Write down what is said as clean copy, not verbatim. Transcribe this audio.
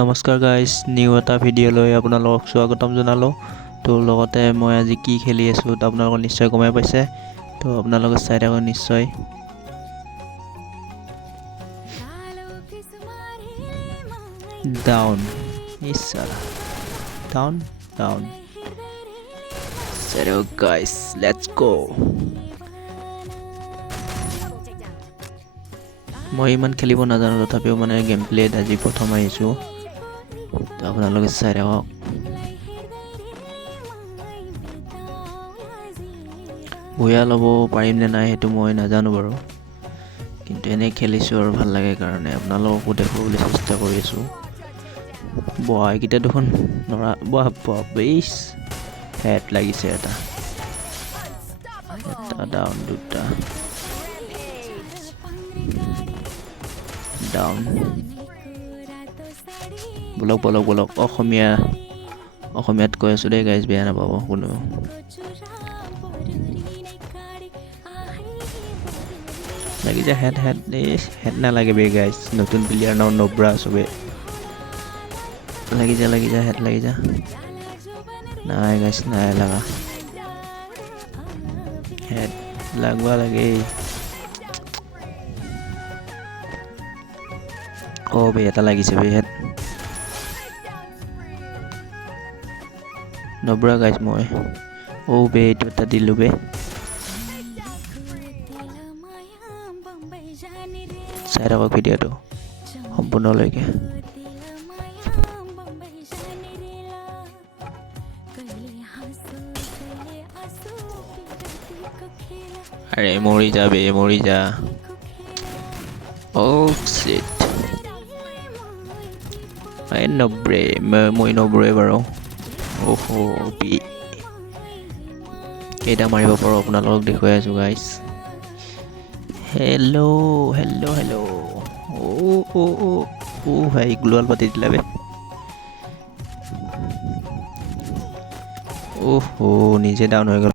নমস্কাৰ guys, new এটা ভিডিঅ'লৈ আপোনালোকক স্বাগতম জনালোঁ। তো লগতে মই আজি কি খেলি আছোঁ আপোনালোকে নিশ্চয় গমেই পাইছে। তো আপোনালোকে চাই থাকক নিশ্চয়। ডাউন ডাউন ডাউন চলো গাইজ, লেটছ গো। মই ইমান খেলিব নাজানো, তথাপিও মানে গেম প্লেত আজি প্ৰথম আহিছোঁ। তো আপোনালোকে চাই থাকক। বঢ়িয়া ল'ব পাৰিম নে নাই সেইটো মই নাজানো বাৰু, কিন্তু এনেই খেলিছোঁ আৰু ভাল লাগে কাৰণে আপোনালোককো দেখুৱাবলৈ চেষ্টা কৰি আছোঁ। বহা এইকেইটা দেখোন নৰা বেছ হেড লাগিছে এটা ডাউন, দুটা ডাউন। বলক অসমীয়াত কৈ আছোঁ দেই গাইজ, বেয়া নাপাব কোনো। লাগি যায় হেড নালাগে বে গাইজ, নতুন প্লেয়াৰ ন, নব্ৰা চবে। লাগি যা হেড লাগি যা। নাই গাইজ, নাই লাগা। হেড লাগবা লাগে। বে এটা লাগিছে বে হেড। নব্ৰা গাইজ মই। বে এইটো এটা দিলোঁ বে। চাই থাকক ভিডিঅ'টো সম্পূৰ্ণলৈকে। আৰে মৰি যা বে, মৰি যা। শিট। নব্ৰে মই নব্ৰে বাৰু। বি কেইটা মাৰিব পাৰোঁ আপোনালোকক দেখুৱাই আছোঁ গাইজ। হেল্ল' ভাই গ্লোৱাল পাতি দিলা বে। নিজে ডাউন হৈ গ'ল।